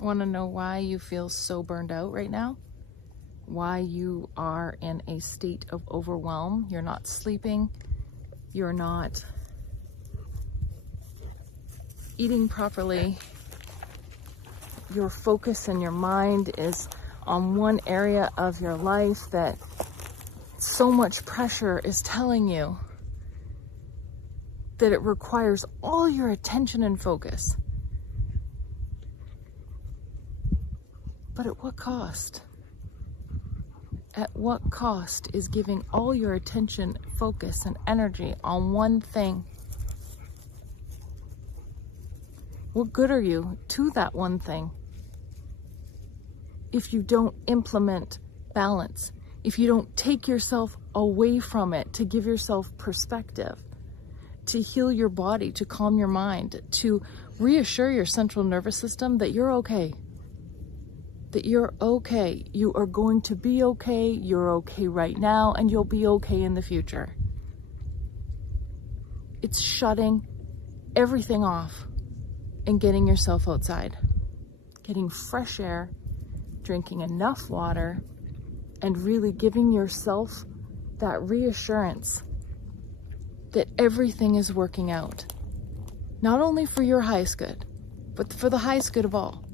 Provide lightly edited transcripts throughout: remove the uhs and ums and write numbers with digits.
Want to know why you feel so burned out right now? Why you are in a state of overwhelm? You're not sleeping. You're not eating properly. Your focus and your mind is on one area of your life that so much pressure is telling you that it requires all your attention and focus. But at what cost? At what cost is giving all your attention, focus, and energy on one thing? What good are you to that one thing if you don't implement balance, if you don't take yourself away from it to give yourself perspective, to heal your body, to calm your mind, to reassure your central nervous system that you're okay? That you're okay. You are going to be okay. You're okay right now, and you'll be okay in the future. It's shutting everything off and getting yourself outside, getting fresh air, drinking enough water, and really giving yourself that reassurance that everything is working out. Not only for your highest good, but for the highest good of all.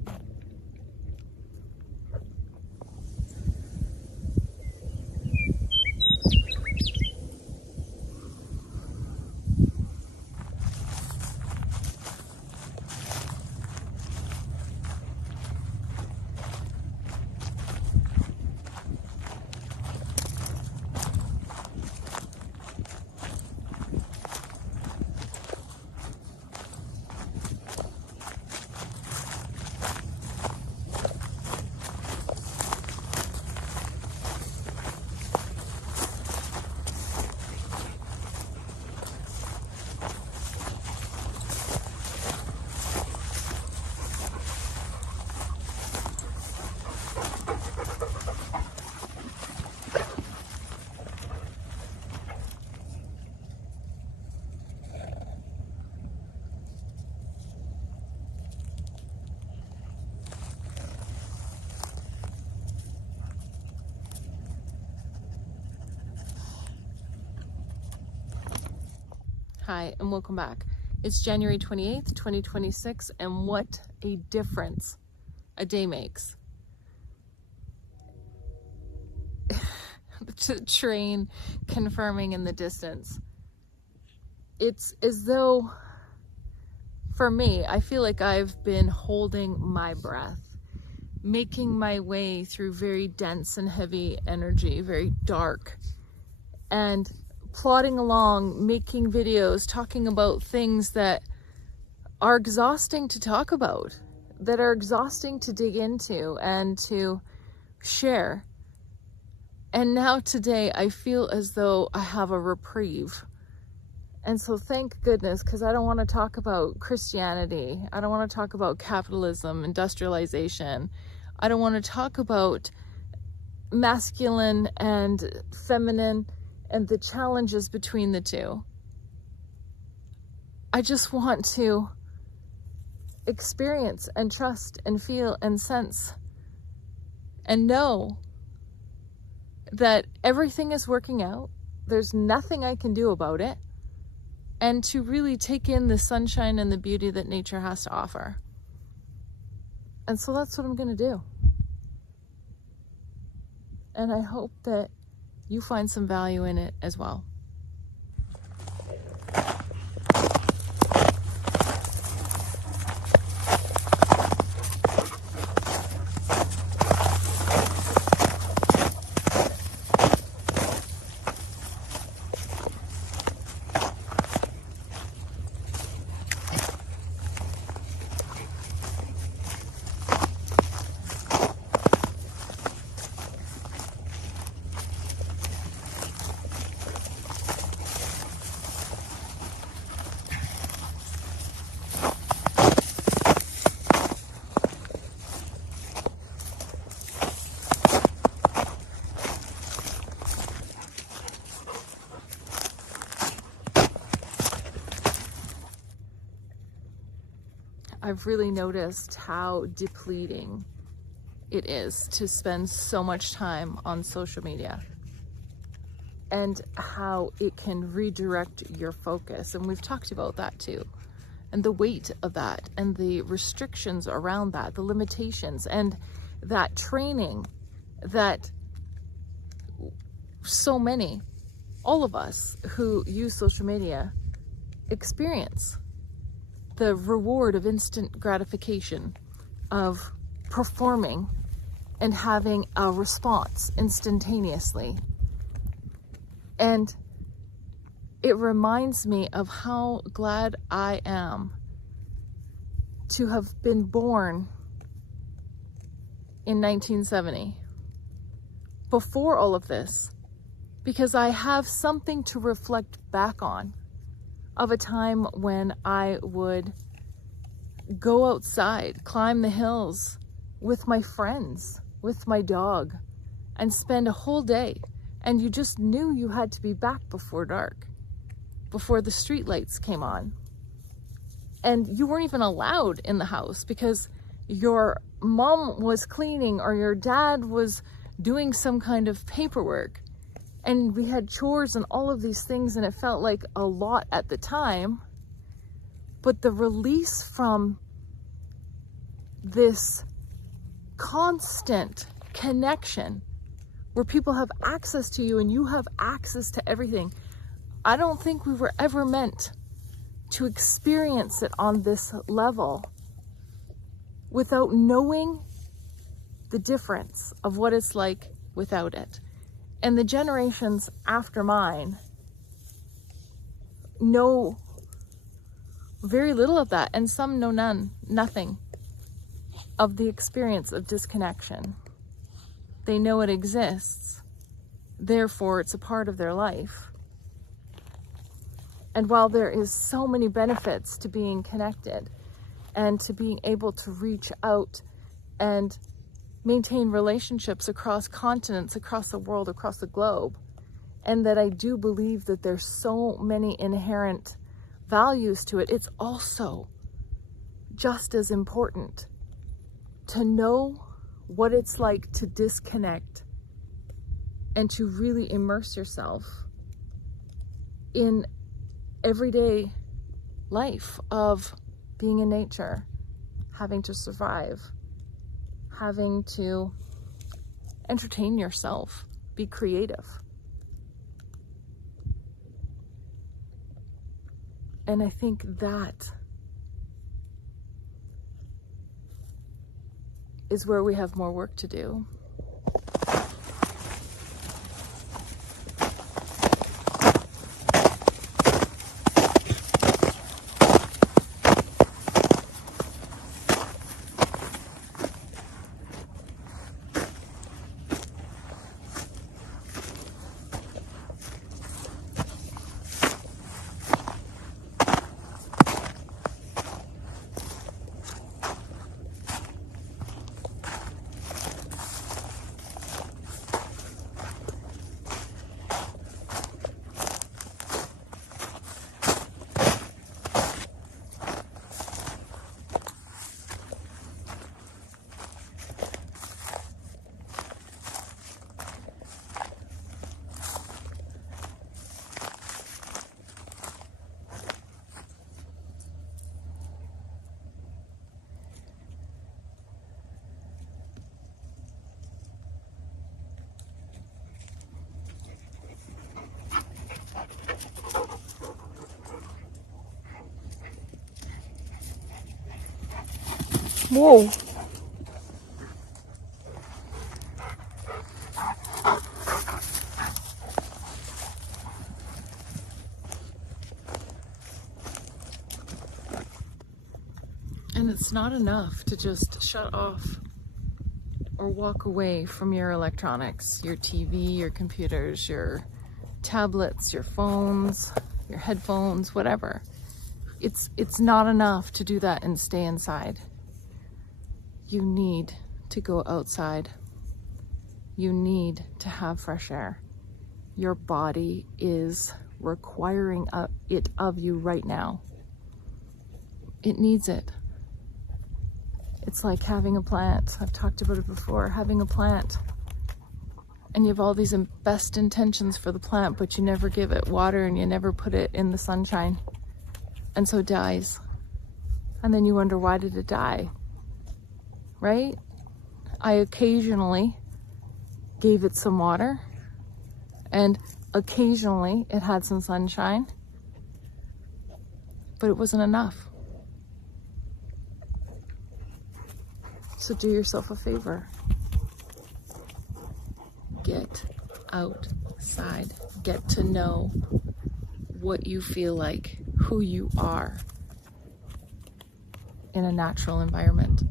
Hi, and welcome back. It's January 28th, 2026, and what a difference a day makes. The train confirming in the distance. It's as though, for me, I feel like I've been holding my breath, making my way through very dense and heavy energy, very dark, and plodding along, making videos, talking about things that are exhausting to talk about, that are exhausting to dig into and to share. And now today, I feel as though I have a reprieve. And so thank goodness, because I don't want to talk about Christianity. I don't want to talk about capitalism, industrialization. I don't want to talk about masculine and feminine and the challenges between the two. I just want to experience and trust and feel and sense and know that everything is working out. There's nothing I can do about it. And to really take in the sunshine and the beauty that nature has to offer. And so that's what I'm going to do. And I hope that you find some value in it as well. I've really noticed how depleting it is to spend so much time on social media, and how it can redirect your focus. And we've talked about that too, and the weight of that, and the restrictions around that, the limitations, and that training that so many, all of us who use social media, experience. The reward of instant gratification, of performing and having a response instantaneously. And it reminds me of how glad I am to have been born in 1970, before all of this, because I have something to reflect back on, of a time when I would go outside, climb the hills with my friends, with my dog, and spend a whole day. And you just knew you had to be back before dark, before the street lights came on. And you weren't even allowed in the house because your mom was cleaning or your dad was doing some kind of paperwork. And we had chores and all of these things, and it felt like a lot at the time. But the release from this constant connection where people have access to you and you have access to everything, I don't think we were ever meant to experience it on this level without knowing the difference of what it's like without it. And the generations after mine know very little of that, and some know nothing of the experience of disconnection. They know it exists, therefore it's a part of their life. And while there is so many benefits to being connected and to being able to reach out and maintain relationships across continents, across the world, across the globe, and that I do believe that there's so many inherent values to it, it's also just as important to know what it's like to disconnect and to really immerse yourself in everyday life of being in nature, having to survive, having to entertain yourself, be creative. And I think that is where we have more work to do. Whoa. And it's not enough to just shut off or walk away from your electronics, your TV, your computers, your tablets, your phones, your headphones, whatever. It's not enough to do that and stay inside. You need to go outside. You need to have fresh air. Your body is requiring it of you right now. It needs it. It's like having a plant. I've talked about it before. Having a plant. And you have all these best intentions for the plant, but you never give it water and you never put it in the sunshine. And so it dies. And then you wonder, why did it die? Right? I occasionally gave it some water, and occasionally it had some sunshine, but it wasn't enough. So do yourself a favor. Get outside. Get to know what you feel like, who you are in a natural environment.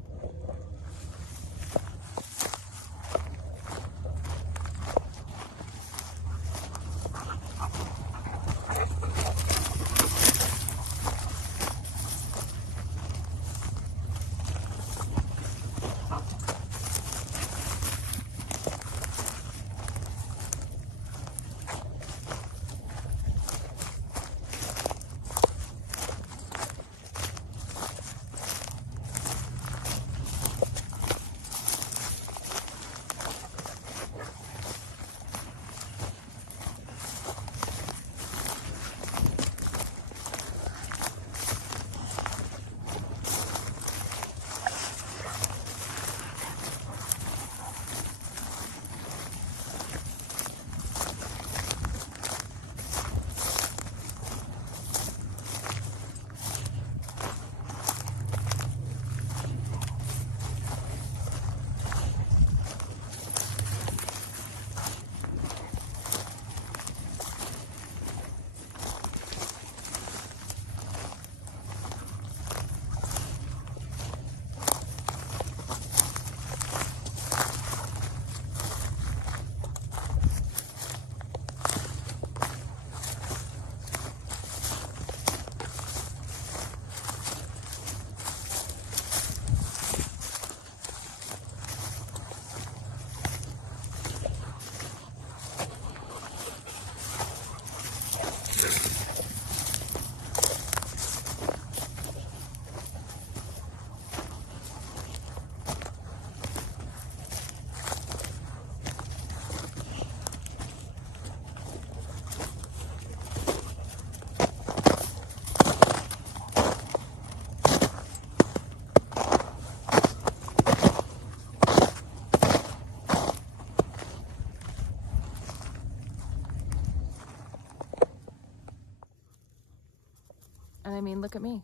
And I mean, look at me.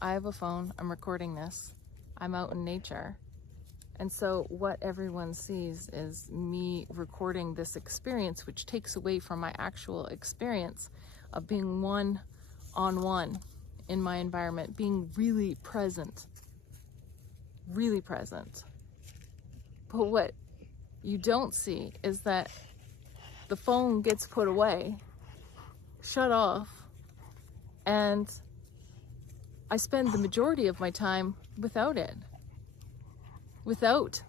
I have a phone. I'm recording this. I'm out in nature. And so what everyone sees is me recording this experience, which takes away from my actual experience of being one-on-one in my environment, being really present. Really present. But what you don't see is that the phone gets put away, shut off, and I spend the majority of my time without it, without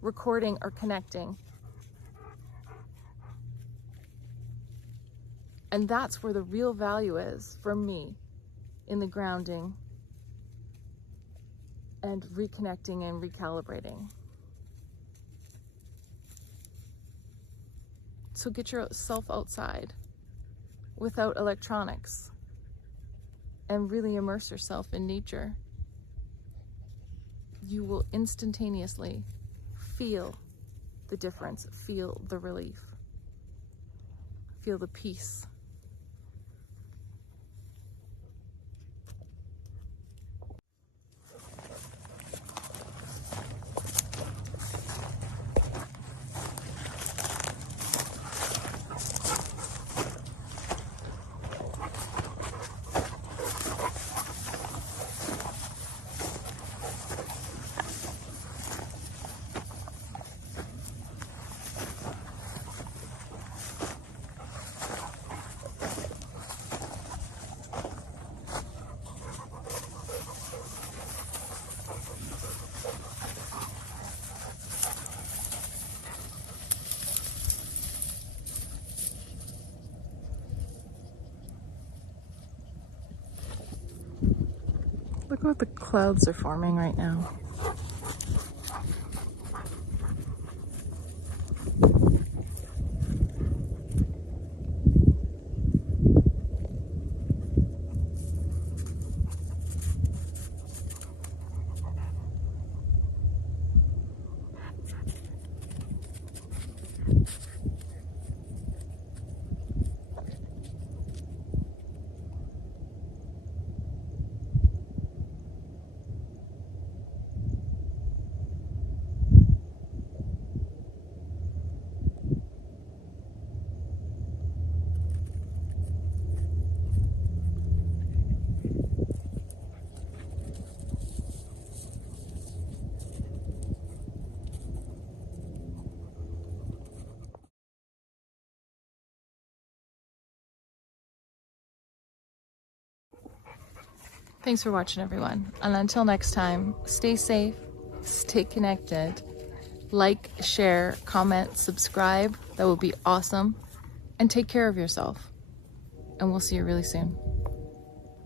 recording or connecting. And that's where the real value is for me in the grounding and reconnecting and recalibrating. So get yourself outside without electronics and really immerse yourself in nature. You will instantaneously feel the difference, feel the relief, feel the peace. Look what the clouds are forming right now. Thanks for watching, everyone. And until next time, stay safe, stay connected, like, share, comment, subscribe. That would be awesome. And take care of yourself. And we'll see you really soon.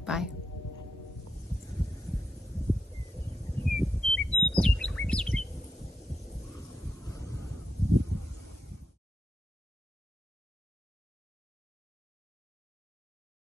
Bye.